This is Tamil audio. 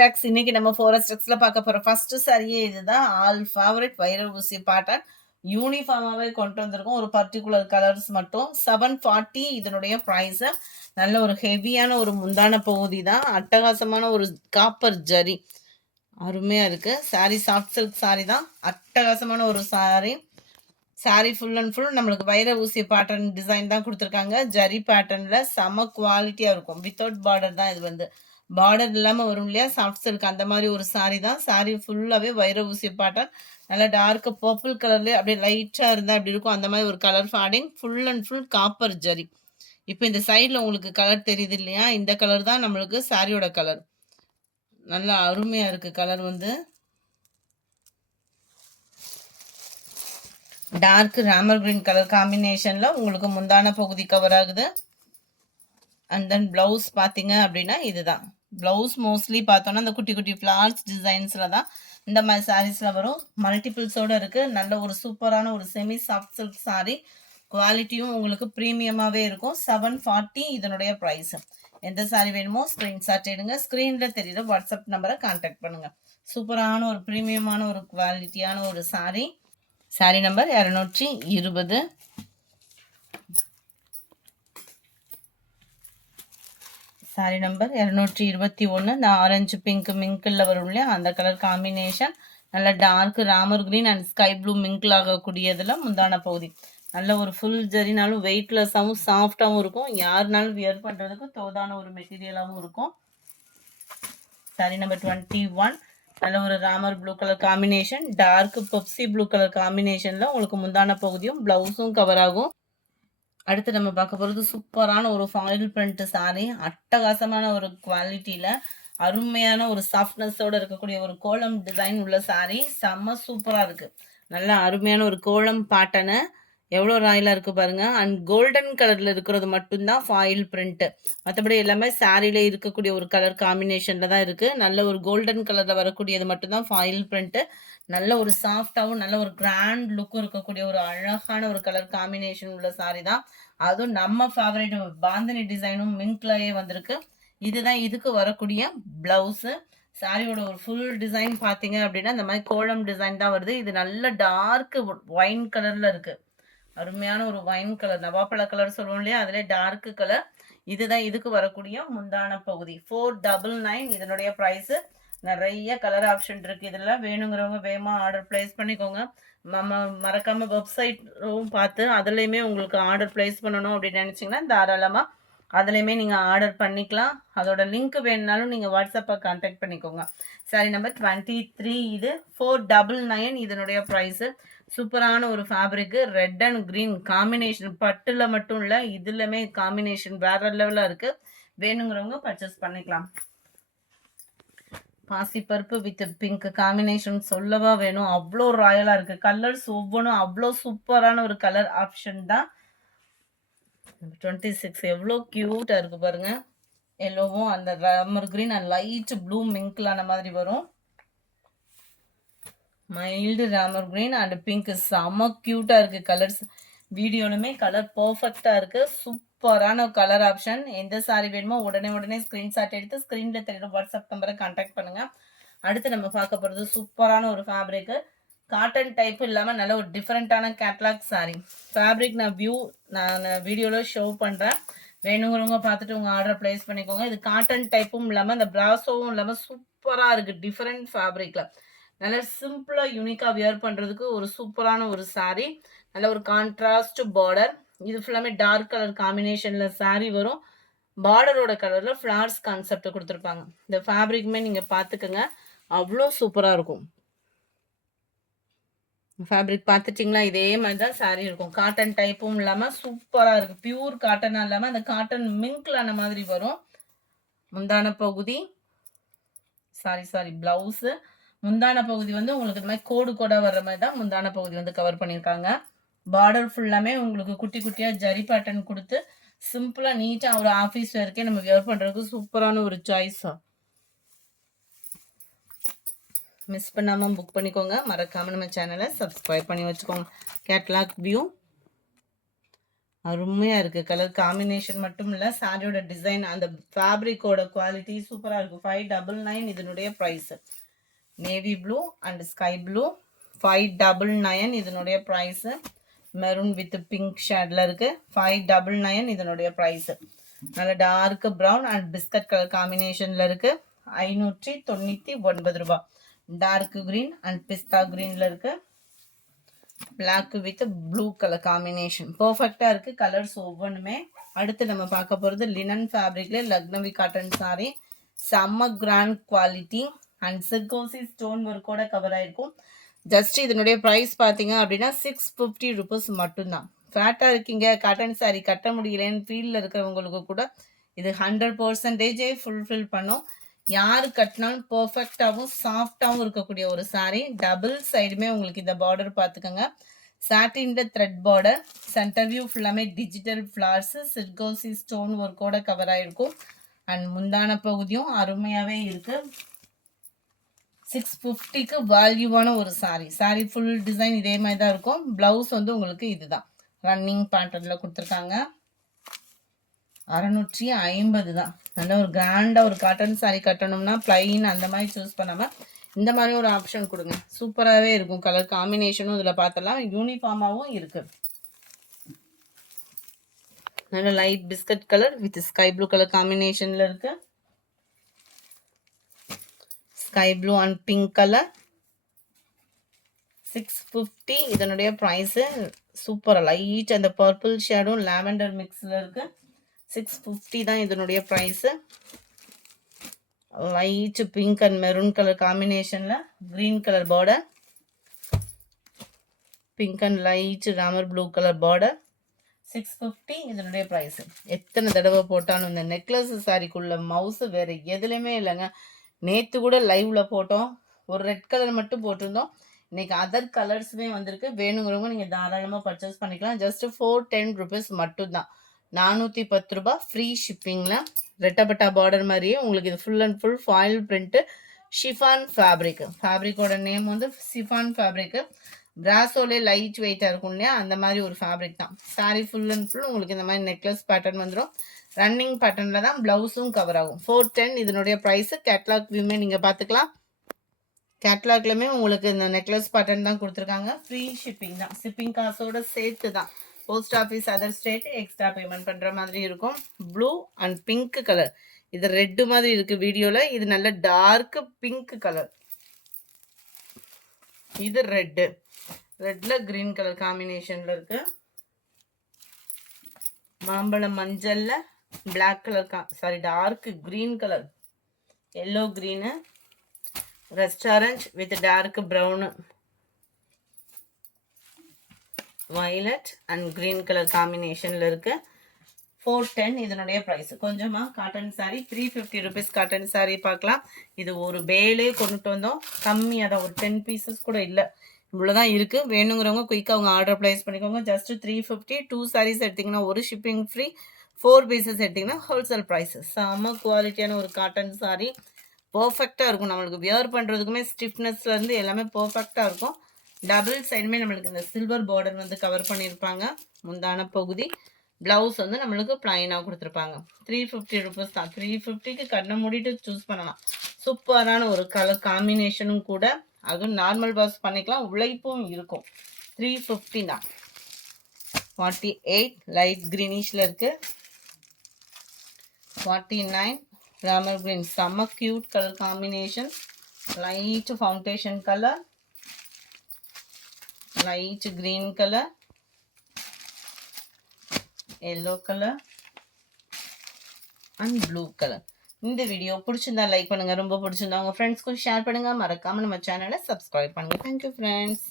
டக்ஸ். இன்னைக்கு நம்ம ஃபாரஸ்ட் டக்ஸ்ல பார்க்க போற ஃபர்ஸ்ட் சாரியே இதுதான். ஆல் ஃபேவரட் வைர ஊசி பேட்டர்ன். யூனிஃபார்மாவே கொண்டு வந்திருக்கோம். ஒரு பர்டிகுலர் கலர்ஸ் மட்டும் 740 இதனுடைய பிரைஸ். நல்ல ஒரு ஹெவியான ஒரு முந்தான பகுதி தான். அட்டகாசமான ஒரு காப்பர் ஜரி அருமையா இருக்கு. சாரி சாஃப்ட் சில்க் சாரி தான். அட்டகாசமான ஒரு sorry. Sorry full and full நம்மளுக்கு வைர ஊசி பேட்டர்ன் டிசைன் தான் கொடுத்துருக்காங்க. ஜரி பேட்டர்ன்ல செம குவாலிட்டியா இருக்கும். வித்தவுட் பார்டர் தான் இது வந்து. பார்டர் இல்லாமல் வரும் இல்லையா, சாஃப்ட் சில்க் அந்த மாதிரி ஒரு சாரி தான். சாரி ஃபுல்லாகவே வைர ஊசி பேட்டர்ன். நல்லா டார்க் பர்பிள் கலர்லேயே அப்படியே லைட்டாக இருந்தால் அப்படி இருக்கும். அந்த மாதிரி ஒரு colour fading. Full and full copper zari. இப்போ இந்த சைடில் உங்களுக்கு கலர் தெரியுது இல்லையா, இந்த கலர் தான் நம்மளுக்கு சாரியோட கலர். நல்லா அருமையாக இருக்குது கலர் வந்து. டார்க் ராமர் கிரீன் கலர் காம்பினேஷனில் உங்களுக்கு முந்தான பகுதி கவர் ஆகுது. அண்ட் தென் ப்ளவுஸ் பார்த்தீங்க அப்படின்னா இதுதான் ப்ளவுஸ். மோஸ்ட்லி பார்த்தோன்னா இந்த குட்டி குட்டி ஃப்ளார்ஸ் டிசைன்ஸில் தான் இந்த மாதிரி சாரீஸில் வரும். மல்டிபிள்ஸோடு இருக்குது. நல்ல ஒரு சூப்பரான ஒரு செமி சாஃப்ட் சில்க் சாரீ. குவாலிட்டியும் உங்களுக்கு ப்ரீமியமாகவே இருக்கும். 740 இதனுடைய ப்ரைஸ். எந்த சாரீ வேணுமோ ஸ்க்ரீன்ஷாட் எடுங்க. ஸ்க்ரீனில் தெரியுற வாட்ஸ்அப் நம்பரை கான்டாக்ட் பண்ணுங்கள். சூப்பரான ஒரு ப்ரீமியமான ஒரு குவாலிட்டியான ஒரு சாரீ. சாரீ நம்பர் 220. சாரி நம்பர் 221. இந்த ஆரஞ்சு பிங்க் மிங்கில் வரும் இல்லையா, அந்த கலர் காம்பினேஷன். நல்ல dark Ramar green and sky blue mingle ஆகக்கூடியதில் முந்தான பகுதி. நல்ல ஒரு ஃபுல் ஜரினாலும் வெயிட்லெஸ்ஸாகவும் சாஃப்டாகவும் இருக்கும். யாருனாலும் வியர் பண்ணுறதுக்கு தோதான ஒரு மெட்டீரியலாகவும் இருக்கும். Sorry number 21. நல்ல ஒரு Ramar blue colour combination, dark Pepsi blue colour காம்பினேஷனில் உங்களுக்கு முந்தான பகுதியும் ப்ளவுஸும் கவர் ஆகும். அடுத்து நம்ம பார்க்க போகிறது சூப்பரான ஒரு ஃபாயில் பிரிண்ட் சாரீ. அட்டகாசமான ஒரு குவாலிட்டியில் அருமையான ஒரு சாஃப்ட்னஸோடு இருக்கக்கூடிய ஒரு கோலம் டிசைன் உள்ள சாரீ. செம்ம சூப்பராக இருக்குது. நல்லா அருமையான ஒரு கோலம் பேட்டர்னு. எவ்வளோ ராயலாக இருக்குது பாருங்கள். அண்ட் கோல்டன் கலரில் இருக்கிறது மட்டும்தான் ஃபாயில் பிரிண்ட்டு. மற்றபடி எல்லாமே சாரியில் இருக்கக்கூடிய ஒரு கலர் காம்பினேஷனில் தான் இருக்குது. நல்ல ஒரு கோல்டன் கலரில் வரக்கூடியது மட்டும்தான் ஃபாயில் பிரிண்ட்டு. நல்ல ஒரு சாஃப்டாகவும் நல்ல ஒரு கிராண்ட் லுக்கும் இருக்கக்கூடிய ஒரு அழகான ஒரு கலர் காம்பினேஷன் உள்ள சாரீ தான். அதுவும் நம்ம ஃபேவரட் பாந்தினி டிசைனும் மிங்க்லயே வந்திருக்கு. இதுதான் இதுக்கு வரக்கூடிய பிளவுஸு. சாரியோட ஒரு ஃபுல் டிசைன் பார்த்தீங்க அப்படின்னா இந்த மாதிரி கோலம் டிசைன் தான் வருது. இது நல்ல டார்க் ஒயின் கலரில் இருக்குது. அருமையான ஒரு ஒயின் கலர், நவாப்பழ கலர் சொல்லுவோம் இல்லையா, அதிலே டார்க் கலர். இதுதான் இதுக்கு வரக்கூடிய முந்தான பகுதி. 499 இதனுடைய ப்ரைஸு. நிறைய கலர் ஆப்ஷன் இருக்குது. இதில் வேணுங்கிறவங்க வேகமாக ஆர்டர் ப்ளேஸ் பண்ணிக்கோங்க. நம்ம மறக்காமல் வெப்சைட்டும் பார்த்து அதுலேயுமே உங்களுக்கு ஆர்டர் ப்ளேஸ் பண்ணணும் அப்படின்னு நினச்சிங்கன்னா தாராளமாக அதுலேயுமே நீங்கள் ஆர்டர் பண்ணிக்கலாம். அதோட லிங்க் வேணுனாலும் நீங்கள் வாட்ஸ்அப்பை கான்டாக்ட் பண்ணிக்கோங்க. சாரி நம்பர் 23. இது 499 இதனுடைய ப்ரைஸு. சூப்பரான ஒரு fabric. Red and green combination. பட்டில் மட்டும் இல்லை, இதுலையுமே காம்பினேஷன் வேறு லெவலில் இருக்குது. வேணுங்கிறவங்க பர்ச்சேஸ் பண்ணிக்கலாம். பாசிப்பருப்பு வித் பிங்க் காம்பினேஷன் சொல்லவா வேணும், அவ்வளோ ராயலாக இருக்குது. கலர்ஸ் ஒவ்வொன்றும் அவ்வளோ சூப்பரான ஒரு கலர் ஆப்ஷன் தான். 26 எவ்வளோ க்யூட்டாக இருக்குது பாருங்கள். எல்லோவும் அந்த Ramar green and light blue மிங்க்லான மாதிரி வரும். Mild Ramar green and pink செம்ம க்யூட்டாக இருக்குது கலர்ஸ். வீடியோலுமே கலர் பர்ஃபெக்டாக இருக்குது. சூப்பரான கலர் ஆப்ஷன். எந்த சாரி வேணுமோ உடனே ஸ்க்ரீன்ஷாட் எடுத்து ஸ்க்ரீனில் தெரியுற வாட்ஸ்அப் நம்பரை கான்டாக்ட் பண்ணுங்கள். அடுத்து நம்ம பார்க்க போகிறது சூப்பரான ஒரு ஃபேப்ரிக்கு. காட்டன் டைப் இல்லாமல் நல்ல ஒரு டிஃப்ரெண்ட்டான கேட்லாக் சாரீ. ஃபேப்ரிக் நான் வீடியோவில் ஷோ பண்ணுறேன். வேணுங்கிறவங்க பார்த்துட்டு உங்கள் ஆர்டர் ப்ளேஸ் பண்ணிக்கோங்க. இது காட்டன் டைப்பும் இல்லாமல் இந்த பிராசோவும் இல்லாமல் சூப்பராக இருக்குது. டிஃப்ரெண்ட் ஃபேப்ரிக்கில் நல்ல சிம்பிளாக யூனிக்காக வியர் பண்ணுறதுக்கு ஒரு சூப்பரான ஒரு சாரீ. நல்ல ஒரு கான்ட்ராஸ்ட் பார்டர். இது ஃபுல்லாமே டார்க் கலர் காம்பினேஷனில் சாரீ வரும். பார்டரோட கலரில் ஃப்ளார்ஸ் கான்செப்ட் கொடுத்துருப்பாங்க. இந்த ஃபேப்ரிக்குமே நீங்கள் பார்த்துக்கோங்க, அவ்வளோ சூப்பராக இருக்கும். ஃபேப்ரிக் பார்த்துட்டிங்களா, இதே மாதிரி தான் சாரீ இருக்கும். காட்டன் டைப்பும் இல்லாமல் சூப்பராக இருக்குது. பியூர் காட்டனாக இல்லாமல் அந்த காட்டன் மிங்க்லான மாதிரி வரும். முந்தான பகுதி சாரி ப்ளவுஸு. முந்தான பகுதி வந்து உங்களுக்கு இந்த மாதிரி கோடாக வர்ற மாதிரி தான் முந்தான பகுதி வந்து கவர் பண்ணியிருக்காங்க. பார்டர் ஃபுல்லாமே உங்களுக்கு குட்டி குட்டியாக ஜரி பேட்டர்ன் கொடுத்து சிம்பிளாக நீட்டாக ஒரு ஆஃபீஸ் வேர்க்கே நம்ம வியர் பண்ணுறதுக்கு சூப்பரான ஒரு சாய்ஸாக. மிஸ் பண்ணாமல் புக் பண்ணிக்கோங்க. மறக்காமல் நம்ம சேனலை சப்ஸ்கிரைப் பண்ணி வச்சுக்கோங்க. கேட்லாக் வியூ அருமையா இருக்கு. கலர் காம்பினேஷன் மட்டும் இல்ல, சாரியோட டிசைன் அந்த ஃபேப்ரிக்கோட குவாலிட்டி சூப்பரா இருக்கும். 599 இதனுடைய price. Navy blue and sky blue 599 இதனுடைய பிரைஸ். மெரூன் வித் பிங்க் ஷேட்ல இருக்கு. 599 இதனுடைய பிரைஸ். நல்ல dark brown and biscuit colour காம்பினேஷன்ல இருக்கு. 599 ரூபாய். டார்க் கிரீன் அண்ட் பிஸ்தா கிரீன்ல இருக்கு. Black with blue colour combination பர்ஃபெக்டா இருக்கு கலர்ஸ் ஒவ்வொன்றுமே. அடுத்து நம்ம பார்க்க போறது லினன் ஃபேப்ரிக்ல லக்னவி காட்டன் சாரி. செம்ம கிராண்ட் குவாலிட்டி அண்ட் சிர்கோசி ஸ்டோன் ஒர்க்கோட கவர் ஆயிருக்கும். ஜஸ்ட் இதனுடைய ப்ரைஸ் பார்த்தீங்க அப்படின்னா 650 ருபீஸ் மட்டும்தான். ஃபேட்டாக இருக்கீங்க, காட்டன் சாரி கட்ட முடியலன்னு ஃபீல்டில் இருக்கிறவங்களுக்கு கூட இது 100% ஃபுல்ஃபில் பண்ணும். யாரு கட்டினாலும் பர்ஃபெக்டாகவும் சாஃப்டாகவும் இருக்கக்கூடிய ஒரு சாரீ. டபுள் சைடுமே உங்களுக்கு இந்த பார்டர் பார்த்துக்கோங்க. சாட்டின்ல த்ரெட் பார்டர், சென்டர் வியூ ஃபுல்லாமே டிஜிட்டல் ஃப்ளார்ஸ், சிர்கோசி ஸ்டோன் ஒர்க்கோட கவர் ஆகிருக்கும். அண்ட் முந்தான பகுதியும் அருமையாகவே இருக்கு. 650க்கு வேல்யூவான ஒரு சாரீ. சாரீ ஃபுல் டிசைன் இதே மாதிரி தான் இருக்கும். பிளவுஸ் வந்து உங்களுக்கு இதுதான் ரன்னிங் பேட்டர்னில் கொடுத்துருக்காங்க. 650 தான். நல்ல ஒரு கிராண்டாக ஒரு காட்டன் சாரீ கட்டணும்னா பிளைன் அந்த மாதிரி சூஸ் பண்ணாமல் இந்த மாதிரி ஒரு ஆப்ஷன் கொடுங்க. சூப்பராகவே இருக்கும். கலர் காம்பினேஷனும் இதில் பார்த்தலாம். யூனிஃபார்மாகவும் இருக்குது. நல்ல light biscuit colour with sky blue colour காம்பினேஷனில் இருக்கு. Sky blue and pink colour. 650 இதனுடைய ப்ரைஸு. சூப்பராக லைட் அந்த பர்பிள் ஷேடும் லாவெண்டர் மிக்ஸில் இருக்குது. 650 தான் இதனுடைய price. Light pink and maroon colour காம்பினேஷனில் green colour border, pink and light Ramar blue colour border. 650 இதனுடைய ப்ரைஸு. எத்தனை தடவை போட்டாலும் இந்த நெக்லஸ் சாரிக்குள்ள மவுஸு வேறு எதுலேயுமே இல்லைங்க. நேற்று கூட லைவ்ல போட்டோம், ஒரு ரெட் கலர் மட்டும் போட்டிருந்தோம். இன்னைக்கு அதர் கலர்ஸுமே வந்திருக்கு. வேணுங்கிறவங்க நீங்கள் தாராளமாக பர்ச்சேஸ் பண்ணிக்கலாம். ஜஸ்ட் 410 ருபீஸ் மட்டும்தான். 410 ரூபாய் ஃப்ரீ ஷிப்பிங்கில். ரெட்டப்பட்டா பார்டர் மாதிரியே உங்களுக்கு இது full and full foil print chiffon fabric. ஃபேப்ரிக்கோட நேம் வந்து ஷிஃபான் ஃபேப்ரிக்கு. பிராசோலே லைட் வெயிட்டாக இருக்கும் இல்லையா, அந்த மாதிரி ஒரு ஃபேப்ரிக் தான். சாரி ஃபுல் அண்ட் ஃபுல் உங்களுக்கு இந்த மாதிரி நெக்லஸ் பேட்டர்ன் வந்துடும். ரன்னிங் பேட்டர்னில் தான் ப்ளவுஸும் கவர் ஆகும். 410 இதனுடைய ப்ரைஸு. கேட்லாக் வியூமே நீங்கள் பார்த்துக்கலாம். கேட்லாக்லையுமே உங்களுக்கு இந்த நெக்லஸ் பேட்டர்ன் தான் கொடுத்துருக்காங்க. ஃப்ரீ ஷிப்பிங் தான். ஷிப்பிங் காசோட சேர்த்து தான். Post office other state extra payment பண்ணுற மாதிரி இருக்கும். Blue and pink colour. இது ரெட்டு மாதிரி இருக்குது வீடியோவில். இது நல்ல டார்க் பிங்க் கலர். இது ரெட்டு. ரெட்ல கிரீன் கலர் காம்பினேஷன்ல இருக்கு. மாம்பழம் மஞ்சள்ல black colour dark green colour, yellow green, restaurant with dark brown, violet and green colour காம்பினேஷன்ல இருக்கு. 410 இதனுடைய ப்ரைஸ். கொஞ்சமா cotton sari 350 rupees cotton sari பார்க்கலாம். இது ஒரு பேலே கொண்டுட்டு வந்தோம். கம்மியாக தான், ஒரு 10 பீசஸ் கூட இல்லை, இவ்வளோதான் இருக்குது. வேணுங்கிறவங்க குயிக்காக அவங்க ஆர்டர் ப்ளேஸ் பண்ணிக்கோங்க. ஜஸ்ட் 350. 2 சாரீஸ் எடுத்திங்கன்னா ஒரு ஷிப்பிங் ஃப்ரீ. 4 பீசஸ் எடுத்திங்கன்னா ஹோல்சேல் ப்ரைஸ். செம்ம குவாலிட்டியான ஒரு காட்டன் சாரீ. பர்ஃபெக்டாக இருக்கும். நம்மளுக்கு வியர் பண்ணுறதுக்குமே ஸ்டிஃப்னஸ்லேருந்து எல்லாமே பர்ஃபெக்டாக இருக்கும். டபுள் சைடுமே நம்மளுக்கு இந்த சில்வர் பார்டர் வந்து கவர் பண்ணியிருப்பாங்க. முந்தான பகுதி. ப்ளவுஸ் வந்து நம்மளுக்கு பிளைனாக கொடுத்துருப்பாங்க. 350 ருபீஸ் தான். 350க்கு கண்ணை மூடிட்டு சூஸ் பண்ணலாம். சூப்பரான ஒரு கலர் காம்பினேஷனும் கூட. அதுவும் நார்மல் வாஷ் பண்ணிக்கலாம், உழைப்பும் இருக்கும். 350 தான். 48 லைட் கிரீனிஷில் இருக்குது. 49 ராமர் கிரீன். செம்ம cute colour combination. Light foundation colour, light green colour, yellow colour and blue colour. இந்த வீடியோ பிடிச்சிருந்தா லைக் பண்ணுங்க, ரொம்ப பிடிச்சிருந்தா உங்க ஃப்ரெண்ட்ஸ்க்கும் ஷேர் பண்ணுங்க. மறக்காம நம்ம சேனலை சப்ஸ்கிரைப் பண்ணுங்க. Thank you friends.